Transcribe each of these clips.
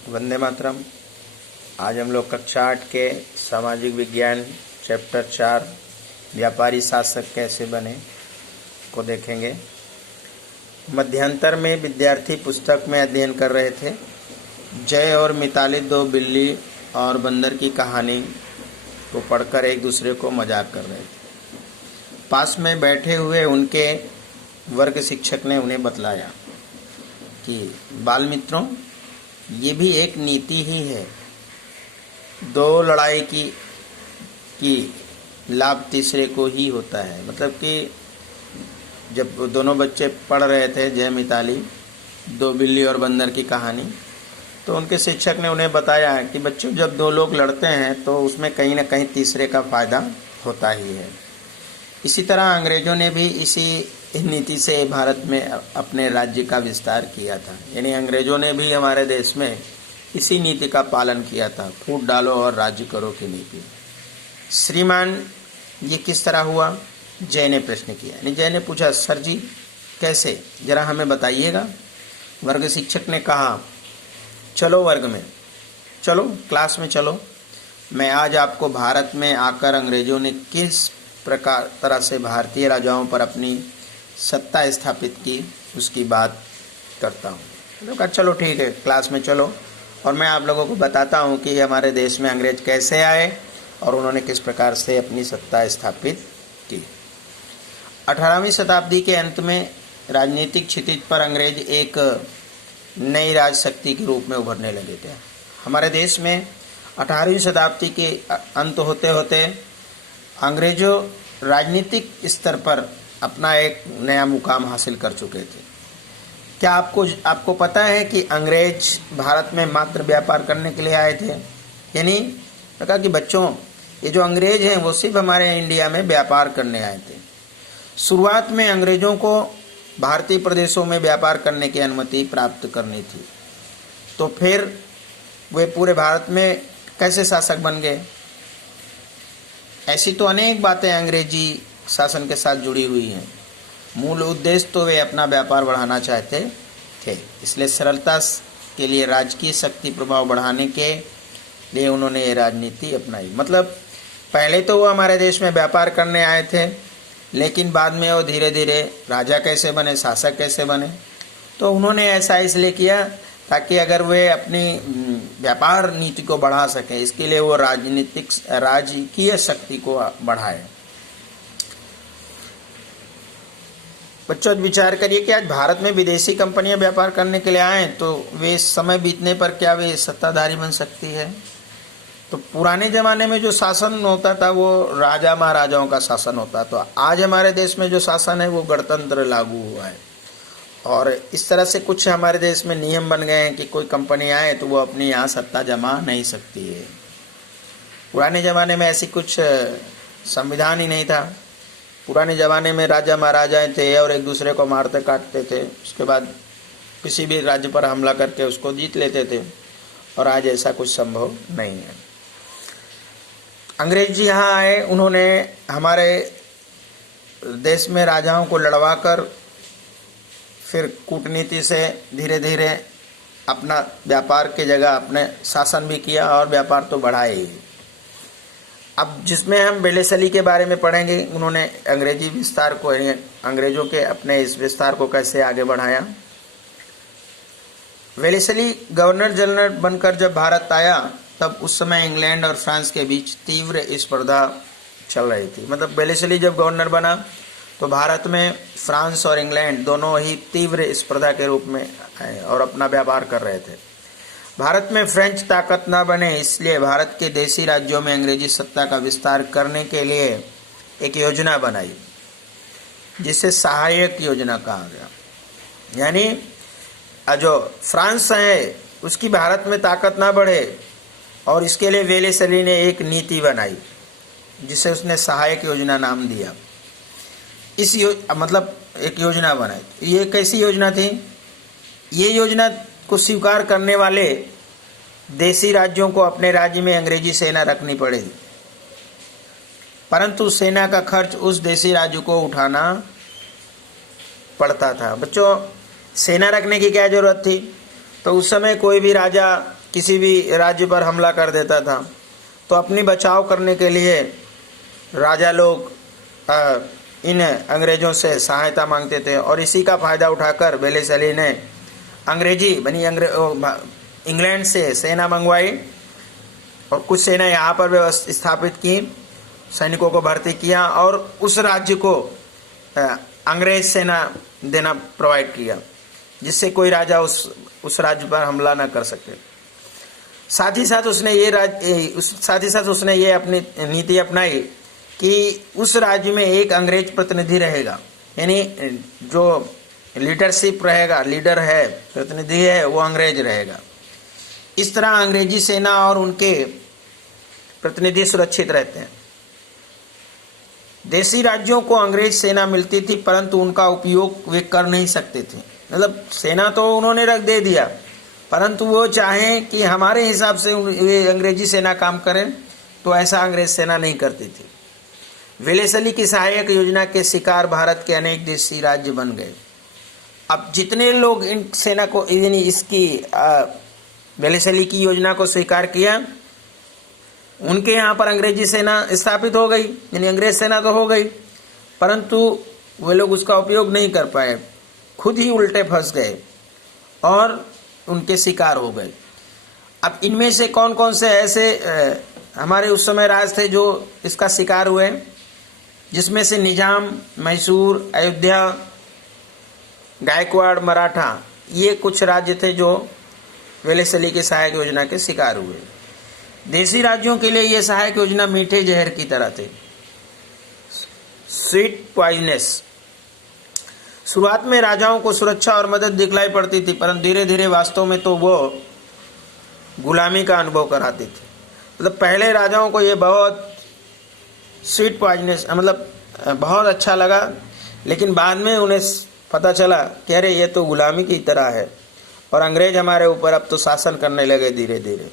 वंदे मातरम। आज हम लोग कक्षा 8 के सामाजिक विज्ञान चैप्टर 4 व्यापारी शासक कैसे बने को देखेंगे। मध्यांतर में विद्यार्थी पुस्तक में अध्ययन कर रहे थे। जय और मिताली दो बिल्ली और बंदर की कहानी को पढ़कर एक दूसरे को मजाक कर रहे थे। पास में बैठे हुए उनके वर्ग शिक्षक ने उन्हें बतलाया कि बाल मित्रों, ये भी एक नीति ही है। दो लड़ाई की लाभ तीसरे को ही होता है। मतलब कि जब दोनों बच्चे पढ़ रहे थे जय मिताली दो बिल्ली और बंदर की कहानी, तो उनके शिक्षक ने उन्हें बताया कि बच्चों, जब दो लोग लड़ते हैं तो उसमें कहीं ना कहीं तीसरे का फायदा होता ही है। इसी तरह अंग्रेजों ने भी इसी नीति से भारत में अपने राज्य का विस्तार किया था। यानी अंग्रेजों ने भी हमारे देश में इसी नीति का पालन किया था, फूट डालो और राज्य करो की नीति। श्रीमान, ये किस तरह हुआ? जय ने प्रश्न किया। यानी जय ने पूछा, सर जी कैसे, जरा हमें बताइएगा। वर्ग शिक्षक ने कहा, चलो वर्ग में, चलो क्लास में चलो। मैं आज आपको भारत में आकर अंग्रेजों ने किस तरह से भारतीय राजाओं पर अपनी सत्ता स्थापित की उसकी बात करता हूँ। तो कहा चलो ठीक है, क्लास में चलो और मैं आप लोगों को बताता हूँ कि हमारे देश में अंग्रेज कैसे आए और उन्होंने किस प्रकार से अपनी सत्ता स्थापित की। 18वीं शताब्दी के अंत में राजनीतिक क्षितिज पर अंग्रेज एक नई राजशक्ति के रूप में उभरने लगे थे। हमारे देश में 18वीं शताब्दी के अंत होते होते अंग्रेजों राजनीतिक स्तर पर अपना एक नया मुकाम हासिल कर चुके थे। क्या आपको पता है कि अंग्रेज भारत में मात्र व्यापार करने के लिए आए थे? यानी कहा कि बच्चों, ये जो अंग्रेज हैं वो सिर्फ हमारे इंडिया में व्यापार करने आए थे। शुरुआत में अंग्रेजों को भारतीय प्रदेशों में व्यापार करने की अनुमति प्राप्त करनी थी, तो फिर वे पूरे भारत में कैसे शासक बन गए? ऐसी तो अनेक बातें अंग्रेजी शासन के साथ जुड़ी हुई हैं। मूल उद्देश्य तो वे अपना व्यापार बढ़ाना चाहते थे, इसलिए सरलता के लिए राजकीय शक्ति प्रभाव बढ़ाने के लिए उन्होंने ये राजनीति अपनाई। मतलब पहले तो वो हमारे देश में व्यापार करने आए थे, लेकिन बाद में वो धीरे धीरे राजा कैसे बने, शासक कैसे बने। तो उन्होंने ऐसा इसलिए किया ताकि अगर वे अपनी व्यापार नीति को बढ़ा सकें, इसके लिए वो राजकीय शक्ति को बढ़ाए। बच्चों, विचार करिए कि आज भारत में विदेशी कंपनियां व्यापार करने के लिए आए तो वे समय बीतने पर क्या वे सत्ताधारी बन सकती है? तो पुराने ज़माने में जो शासन होता था वो राजा महाराजाओं का शासन होता। तो आज हमारे देश में जो शासन है वो गणतंत्र लागू हुआ है और इस तरह से कुछ हमारे देश में नियम बन गए हैं कि कोई कंपनी आए तो वो अपनी यहाँ सत्ता जमा नहीं सकती है। पुराने ज़माने में ऐसी कुछ संविधान ही नहीं था। पुराने ज़माने में राजा महाराजाएं थे और एक दूसरे को मारते काटते थे, उसके बाद किसी भी राज्य पर हमला करके उसको जीत लेते थे, और आज ऐसा कुछ संभव नहीं है। अंग्रेज जी यहाँ आए, उन्होंने हमारे देश में राजाओं को लड़वाकर फिर कूटनीति से धीरे धीरे अपना व्यापार की जगह अपने शासन भी किया और व्यापार तो बढ़ाए ही। अब जिसमें हम वेलेस्ली के बारे में पढ़ेंगे, उन्होंने अंग्रेजी विस्तार को, अंग्रेजों के अपने इस विस्तार को कैसे आगे बढ़ाया। वेलेस्ली गवर्नर जनरल बनकर जब भारत आया तब उस समय इंग्लैंड और फ्रांस के बीच तीव्र स्पर्धा चल रही थी। मतलब वेलेस्ली जब गवर्नर बना तो भारत में फ्रांस और इंग्लैंड दोनों ही तीव्र स्पर्धा के रूप में आए और अपना व्यापार कर रहे थे। भारत में फ्रेंच ताकत न बने, इसलिए भारत के देशी राज्यों में अंग्रेजी सत्ता का विस्तार करने के लिए एक योजना बनाई जिसे सहायक योजना कहा गया। यानी जो फ्रांस है उसकी भारत में ताकत ना बढ़े, और इसके लिए वेलेस्ली ने एक नीति बनाई जिसे उसने सहायक योजना नाम दिया। मतलब एक योजना बनाई। ये कैसी योजना थी? ये योजना को स्वीकार करने वाले देशी राज्यों को अपने राज्य में अंग्रेजी सेना रखनी पड़ेगी, परंतु सेना का खर्च उस देशी राज्य को उठाना पड़ता था। बच्चों, सेना रखने की क्या जरूरत थी? तो उस समय कोई भी राजा किसी भी राज्य पर हमला कर देता था, तो अपनी बचाव करने के लिए राजा लोग इन अंग्रेज़ों से सहायता मांगते थे। और इसी का फ़ायदा उठाकर वेलेस्ली ने अंग्रेजी बनी इंग्लैंड से सेना मंगवाई और कुछ सेना यहाँ पर व्यवस्था स्थापित की, सैनिकों को भर्ती किया और उस राज्य को अंग्रेज सेना देना प्रोवाइड किया, जिससे कोई राजा उस राज्य पर हमला न कर सके। साथ ही साथ उसने ये अपनी नीति अपनाई कि उस राज्य में एक अंग्रेज प्रतिनिधि रहेगा, यानी जो लीडरशिप रहेगा, लीडर है, प्रतिनिधि है, वो अंग्रेज रहेगा। इस तरह अंग्रेजी सेना और उनके प्रतिनिधि सुरक्षित रहते हैं। देशी राज्यों को अंग्रेज सेना मिलती थी, परंतु उनका उपयोग वे कर नहीं सकते थे। मतलब सेना तो उन्होंने रख दे दिया, परंतु वो चाहें कि हमारे हिसाब से ये अंग्रेजी सेना काम करें, तो ऐसा अंग्रेज सेना नहीं करती थी। वेलेस्ली की सहायक योजना के शिकार भारत के अनेक देशी राज्य बन गए। अब जितने लोग इन सेना को इसकी वेलेस्ली की योजना को स्वीकार किया, उनके यहाँ पर अंग्रेजी सेना स्थापित हो गई, यानी अंग्रेज सेना तो हो गई, परंतु वे लोग उसका उपयोग नहीं कर पाए, खुद ही उल्टे फंस गए और उनके शिकार हो गए। अब इनमें से कौन कौन से ऐसे हमारे उस समय राज थे जो इसका शिकार हुए, जिसमें से निजाम, मैसूर, अयोध्या, गायकवाड़, मराठा, ये कुछ राज्य थे जो वेलेस्ली की सहायक योजना के शिकार हुए। देशी राज्यों के लिए यह सहायक योजना मीठे जहर की तरह थी, स्वीट पॉइजनस। शुरुआत में राजाओं को सुरक्षा और मदद दिखलाई पड़ती थी, परंतु धीरे धीरे वास्तव में तो वो गुलामी का अनुभव कराती थी। मतलब पहले राजाओं को ये बहुत स्वीट पॉइजनस, मतलब बहुत अच्छा लगा, लेकिन बाद में उन्हें पता चला कि अरे ये तो गुलामी की तरह है और अंग्रेज हमारे ऊपर अब तो शासन करने लगे धीरे धीरे।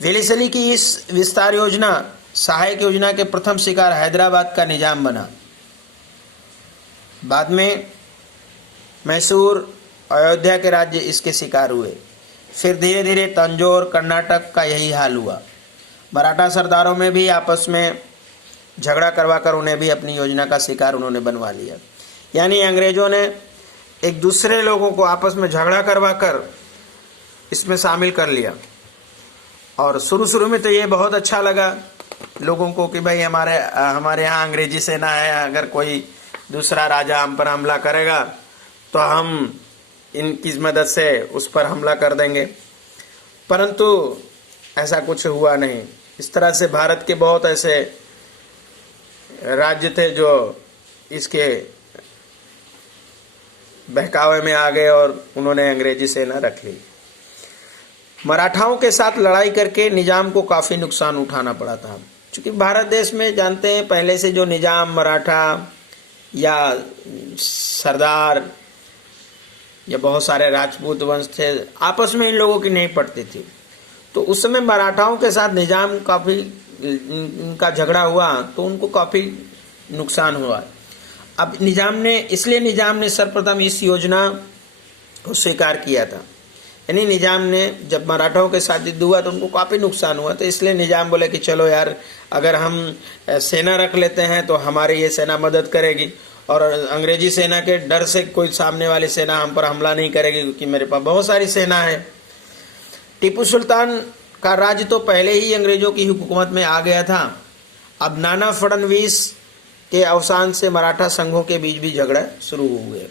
वेलेस्ली की इस विस्तार योजना, सहायक योजना के प्रथम शिकार हैदराबाद का निजाम बना। बाद में मैसूर, अयोध्या के राज्य इसके शिकार हुए। फिर धीरे धीरे तंजौर, कर्नाटक का यही हाल हुआ। मराठा सरदारों में भी आपस में झगड़ा करवाकर उन्हें भी अपनी योजना का शिकार उन्होंने बनवा लिया। यानी अंग्रेजों ने एक दूसरे लोगों को आपस में झगड़ा करवाकर इसमें शामिल कर लिया। और शुरू में तो ये बहुत अच्छा लगा लोगों को कि भाई हमारे यहाँ अंग्रेजी सेना है, अगर कोई दूसरा राजा हम पर हमला करेगा तो हम इनकी मदद से उस पर हमला कर देंगे, परंतु ऐसा कुछ हुआ नहीं। इस तरह से भारत के बहुत ऐसे राज्य थे जो इसके बहकावे में आ गए और उन्होंने अंग्रेजी सेना रख ली। मराठाओं के साथ लड़ाई करके निजाम को काफ़ी नुकसान उठाना पड़ा था, क्योंकि भारत देश में जानते हैं पहले से जो निजाम, मराठा या सरदार या बहुत सारे राजपूत वंश थे, आपस में इन लोगों की नहीं पड़ती थी। तो उस समय मराठाओं के साथ निजाम काफ़ी इनका झगड़ा हुआ तो उनको काफ़ी नुकसान हुआ। अब निजाम ने सर्वप्रथम इस योजना को स्वीकार किया था। यानी निजाम ने जब मराठाओं के साथ युद्ध हुआ तो उनको काफ़ी नुकसान हुआ, तो इसलिए निजाम बोले कि चलो यार, अगर हम सेना रख लेते हैं तो हमारी ये सेना मदद करेगी और अंग्रेजी सेना के डर से कोई सामने वाली सेना हम पर हमला नहीं करेगी, क्योंकि मेरे पास बहुत सारी सेना है। टीपू सुल्तान का राज्य तो पहले ही अंग्रेजों की हुकूमत में आ गया था। अब नाना फडणवीस के अवसान से मराठा संघों के बीच भी झगड़ा शुरू हुए।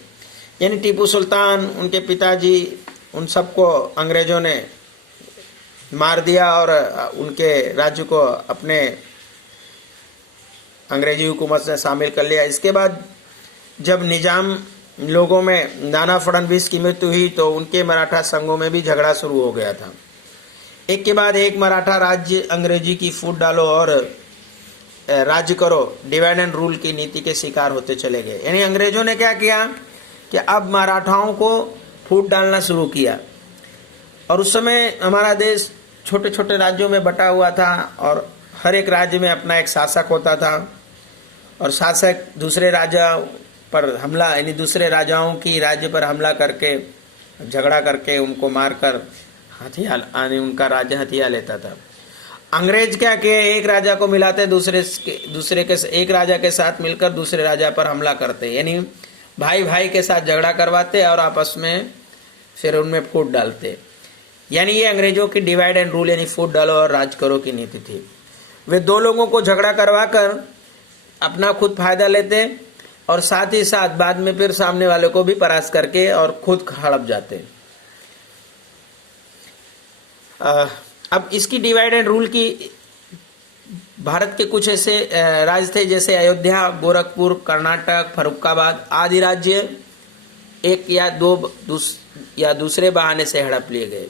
यानी टीपू सुल्तान, उनके पिताजी, उन सबको अंग्रेजों ने मार दिया और उनके राज्य को अपने अंग्रेजी हुकूमत से शामिल कर लिया। इसके बाद जब निजाम लोगों में नाना फडणवीस की मृत्यु हुई तो उनके मराठा संघों में भी झगड़ा शुरू हो गया था। एक के बाद एक मराठा राज्य अंग्रेजी की फूट डालो और राज्य करो, डिवाइड एंड रूल की नीति के शिकार होते चले गए। यानी अंग्रेजों ने क्या किया कि अब मराठाओं को फूट डालना शुरू किया। और उस समय हमारा देश छोटे छोटे राज्यों में बटा हुआ था और हर एक राज्य में अपना एक शासक होता था और शासक दूसरे राजा पर हमला, यानी दूसरे राजाओं की राज्य पर हमला करके, झगड़ा करके, उनको मारकर हथिया उनका राजा हथिया लेता था। अंग्रेज क्या किए, एक राजा को मिलाते, दूसरे के एक राजा के साथ मिलकर दूसरे राजा पर हमला करते, यानी भाई भाई के साथ झगड़ा करवाते और आपस में फिर उनमें फूट डालते। यानी ये अंग्रेजों की डिवाइड एंड रूल यानी फूट डालो और राज करो की नीति थी। वे दो लोगों को झगड़ा करवा कर अपना खुद फायदा लेते और साथ ही साथ बाद में फिर सामने वाले को भी परास्त करके और खुद हड़प जाते। अब इसकी डिवाइड एंड रूल की भारत के कुछ ऐसे राज्य थे जैसे अयोध्या, गोरखपुर, कर्नाटक, फर्रुखाबाद आदि राज्य एक या दो या दूसरे बहाने से हड़प लिए गए।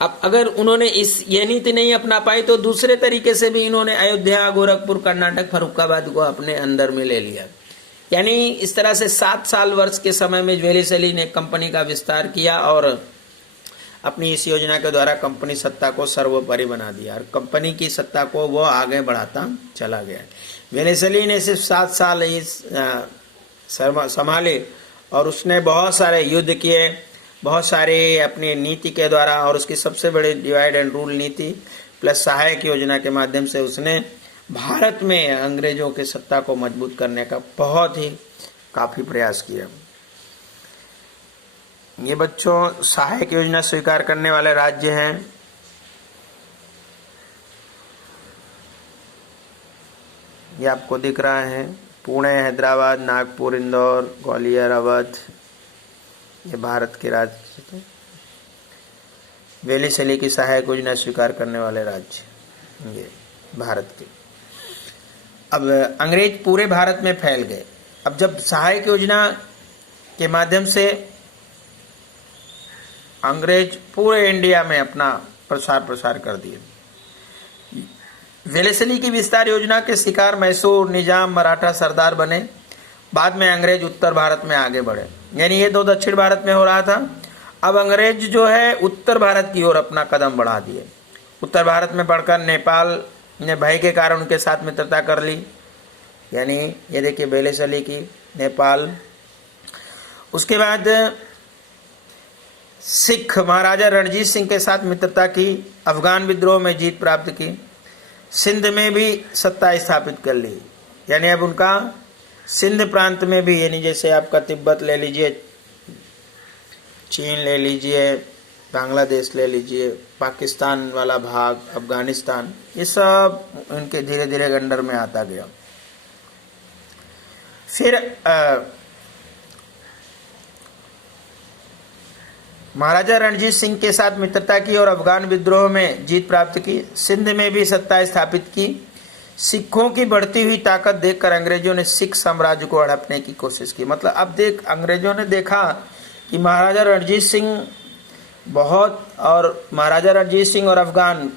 अब अगर उन्होंने ये नीति नहीं अपना पाई तो दूसरे तरीके से भी इन्होंने अयोध्या, गोरखपुर, कर्नाटक, फर्रुखाबाद को अपने अंदर में ले लिया। यानी इस तरह से 7 साल वर्ष के समय में वेलेस्ली ने कंपनी का विस्तार किया और अपनी इस योजना के द्वारा कंपनी सत्ता को सर्वोपरि बना दिया और कंपनी की सत्ता को वो आगे बढ़ाता चला गया। वेलेस्ली ने सिर्फ 7 साल संभाले और उसने बहुत सारे युद्ध किए, बहुत सारे अपनी नीति के द्वारा और उसकी सबसे बड़ी डिवाइड एंड रूल नीति प्लस सहायक योजना के माध्यम से उसने भारत में अंग्रेजों की सत्ता को मजबूत करने का बहुत ही काफी प्रयास किया। ये बच्चों सहायक योजना स्वीकार करने वाले राज्य हैं ये आपको दिख रहा है, पुणे, हैदराबाद, नागपुर, इंदौर, ग्वालियर, अवध, ये भारत के राज्य थे। वेलेस्ली की सहायक योजना स्वीकार करने वाले राज्य ये भारत के। अब अंग्रेज पूरे भारत में फैल गए। अब जब सहायक योजना के माध्यम से अंग्रेज पूरे इंडिया में अपना प्रसार कर दिए। वेलेस्ली की विस्तार योजना के शिकार मैसूर, निजाम, मराठा सरदार बने। बाद में अंग्रेज उत्तर भारत में आगे बढ़े, यानी ये 2 दक्षिण भारत में हो रहा था। अब अंग्रेज जो है उत्तर भारत की ओर अपना कदम बढ़ा दिए। उत्तर भारत में बढ़कर नेपाल ने भय के कारण उनके साथ मित्रता कर ली, यानी ये देखिए वेलेस्ली की नेपाल। उसके बाद सिख महाराजा रणजीत सिंह के साथ मित्रता की, अफगान विद्रोह में जीत प्राप्त की, सिंध में भी सत्ता स्थापित कर ली। यानी अब उनका सिंध प्रांत में भी, यानी जैसे आपका तिब्बत ले लीजिए, चीन ले लीजिए, बांग्लादेश ले लीजिए, पाकिस्तान वाला भाग, अफगानिस्तान, ये सब उनके धीरे धीरे अंडर में आता गया। फिर महाराजा रणजीत सिंह के साथ मित्रता की और अफगान विद्रोह में जीत प्राप्त की, सिंध में भी सत्ता स्थापित की। सिखों की बढ़ती हुई ताकत देखकर अंग्रेजों ने सिख साम्राज्य को हड़पने की कोशिश की। मतलब अब अंग्रेजों ने देखा कि महाराजा रणजीत सिंह महाराजा रणजीत सिंह और अफगान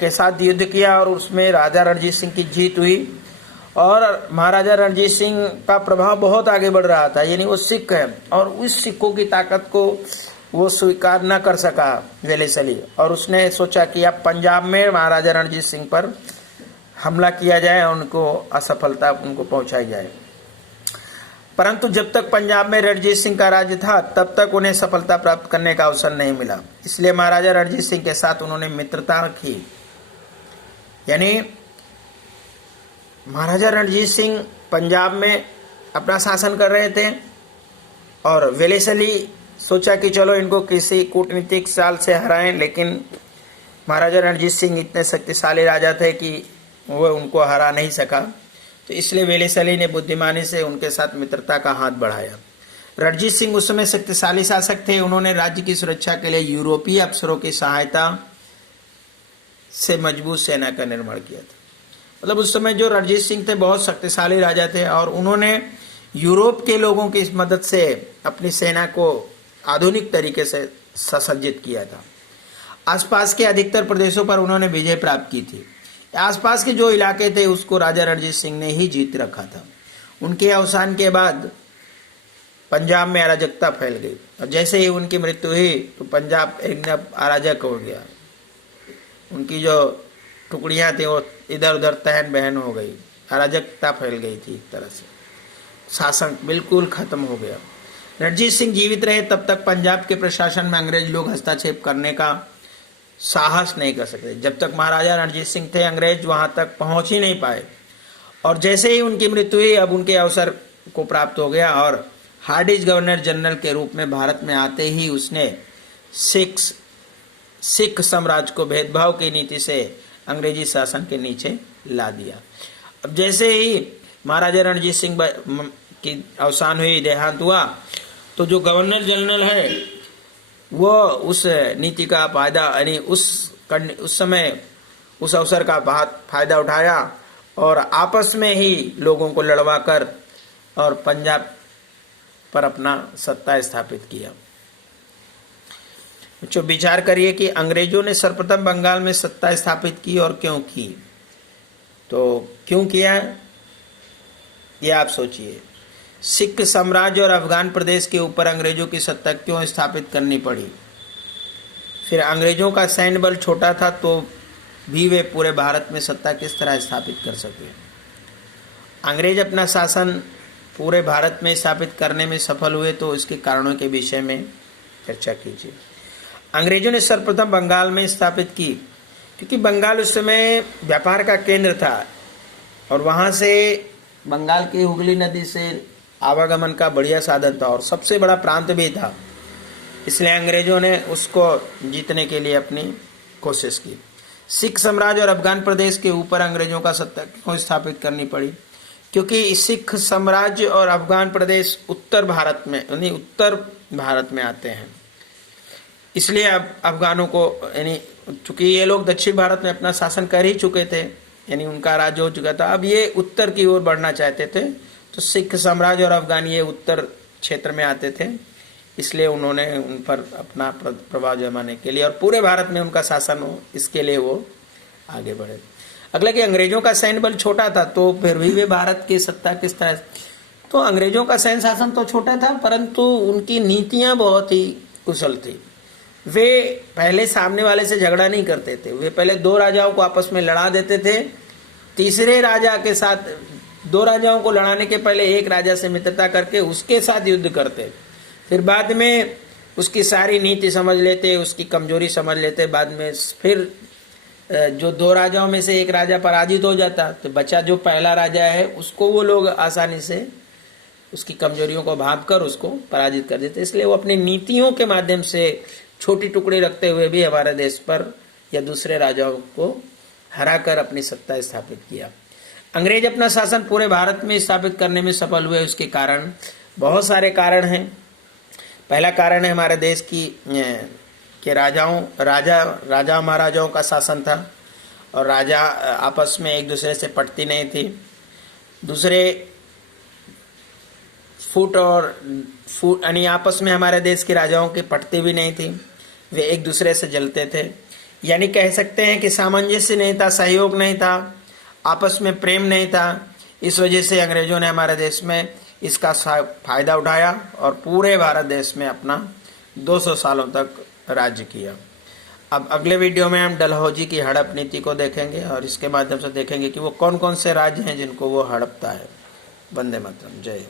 के साथ युद्ध किया और उसमें राजा रणजीत सिंह की जीत हुई और महाराजा रणजीत सिंह का प्रभाव बहुत आगे बढ़ रहा था, यानी वो सिख है और उस सिखों की ताकत को वो स्वीकार न कर सका वेलेस्ली और उसने सोचा कि अब पंजाब में महाराजा रणजीत सिंह पर हमला किया जाए और उनको असफलता उनको पहुंचाई जाए। परंतु जब तक पंजाब में रणजीत सिंह का राज्य था तब तक उन्हें सफलता प्राप्त करने का अवसर नहीं मिला, इसलिए महाराजा रणजीत सिंह के साथ उन्होंने मित्रता की। यानी महाराजा रणजीत सिंह पंजाब में अपना शासन कर रहे थे और वेलेस्ली सोचा कि चलो इनको किसी कूटनीतिक चाल से हराएं, लेकिन महाराजा रणजीत सिंह इतने शक्तिशाली राजा थे कि वो उनको हरा नहीं सका, तो इसलिए वेलेस्ली ने बुद्धिमानी से उनके साथ मित्रता का हाथ बढ़ाया। रणजीत सिंह उस समय शक्तिशाली शासक थे। उन्होंने राज्य की सुरक्षा के लिए यूरोपीय अफसरों की सहायता से मजबूत सेना का निर्माण किया था। मतलब उस समय जो रणजीत सिंह थे बहुत शक्तिशाली राजा थे और उन्होंने यूरोप के लोगों की मदद से अपनी सेना को आधुनिक तरीके से सुसज्जित किया था। आसपास के अधिकतर प्रदेशों पर उन्होंने विजय प्राप्त की थी। आसपास के जो इलाके थे उसको राजा रणजीत सिंह ने ही जीत रखा था। उनके अवसान के बाद पंजाब में अराजकता फैल गई और जैसे ही उनकी मृत्यु हुई तो पंजाब एकदम अराजक हो गया। उनकी जो टुकड़ियां थी वो इधर उधर तहन बहन हो गई, अराजकता फैल गई थी, एक तरह से शासन बिल्कुल खत्म हो गया। रणजीत सिंह जीवित रहे तब तक पंजाब के प्रशासन में अंग्रेज लोग हस्तक्षेप करने का साहस नहीं कर सकते। जब तक महाराजा रणजीत सिंह थे अंग्रेज वहां तक पहुंच ही नहीं पाए, और जैसे ही उनकी मृत्यु हुई अब उनके अवसर को प्राप्त हो गया, और हार्डिंज गवर्नर जनरल के रूप में भारत में आते ही उसने सिख साम्राज्य को भेदभाव की नीति से अंग्रेजी शासन के नीचे ला दिया। अब जैसे ही महाराजा रणजीत सिंह की अवसान हुई, देहांत हुआ, तो जो गवर्नर जनरल है वो उस नीति का फायदा यानी उस समय उस अवसर का फायदा उठाया और आपस में ही लोगों को लड़वा कर और पंजाब पर अपना सत्ता स्थापित किया। जो विचार करिए कि अंग्रेजों ने सर्वप्रथम बंगाल में सत्ता स्थापित की और क्यों की, तो क्यों किया ये आप सोचिए। सिख साम्राज्य और अफगान प्रदेश के ऊपर अंग्रेजों की सत्ता क्यों स्थापित करनी पड़ी? फिर अंग्रेजों का सैन्य बल छोटा था तो भी वे पूरे भारत में सत्ता किस तरह स्थापित कर सके? अंग्रेज अपना शासन पूरे भारत में स्थापित करने में सफल हुए तो इसके कारणों के विषय में चर्चा कीजिए। अंग्रेजों ने सर्वप्रथम बंगाल में स्थापित की क्योंकि बंगाल उस समय व्यापार का केंद्र था और वहां से बंगाल की हुगली नदी से आवागमन का बढ़िया साधन था और सबसे बड़ा प्रांत भी था। इसलिए अंग्रेजों ने उसको जीतने के लिए अपनी कोशिश की। सिख साम्राज्य और अफगान प्रदेश के ऊपर अंग्रेजों का सत्ता क्यों स्थापित करनी पड़ी? क्योंकि सिख साम्राज्य और अफगान प्रदेश उत्तर भारत में आते हैं। इसलिए अब अफगानों को यानी चूंकि ये लोग दक्षिण भारत में अपना शासन कर ही चुके थे, यानी उनका राज्य हो चुका था, अब ये उत्तर की ओर बढ़ना चाहते थे, तो सिख साम्राज्य और अफगान ये उत्तर क्षेत्र में आते थे, इसलिए उन्होंने उन पर अपना प्रभाव जमाने के लिए और पूरे भारत में उनका शासन हो इसके लिए वो आगे बढ़े। अगला कि अंग्रेजों का सैन्य बल छोटा था तो फिर भी वे भारत की सत्ता किस तरह, तो अंग्रेजों का सैन्य शासन तो छोटा था परंतु उनकी नीतियां बहुत ही कुशल थी। वे पहले सामने वाले से झगड़ा नहीं करते थे, वे पहले दो राजाओं को आपस में लड़ा देते थे, तीसरे राजा के साथ दो राजाओं को लड़ाने के पहले एक राजा से मित्रता करके उसके साथ युद्ध करते, फिर बाद में उसकी सारी नीति समझ लेते, उसकी कमजोरी समझ लेते, बाद में फिर जो दो राजाओं में से एक राजा पराजित हो जाता तो बचा जो पहला राजा है उसको वो लोग आसानी से उसकी कमजोरियों को भांपकर उसको पराजित कर देते। इसलिए वो अपनी नीतियों के माध्यम से छोटी टुकड़ी रखते हुए भी हमारे देश पर या दूसरे राजाओं को हराकर अपनी सत्ता स्थापित किया। अंग्रेज अपना शासन पूरे भारत में स्थापित करने में सफल हुए, उसके कारण बहुत सारे कारण हैं। पहला कारण है हमारे देश की कि राजा महाराजाओं का शासन था और राजा आपस में एक दूसरे से पटती नहीं थी। दूसरे फूट यानी आपस में हमारे देश के राजाओं की पटती भी नहीं थी, वे एक दूसरे से जलते थे, यानी कह सकते हैं कि सामंजस्य नहीं था, सहयोग नहीं था, आपस में प्रेम नहीं था। इस वजह से अंग्रेजों ने हमारे देश में इसका फायदा उठाया और पूरे भारत देश में अपना 200 सालों तक राज्य किया। अब अगले वीडियो में हम डलहौजी की हड़प नीति को देखेंगे और इसके माध्यम से देखेंगे कि वो कौन कौन से राज्य हैं जिनको वो हड़पता है। वंदे मातरम, जय हिंद।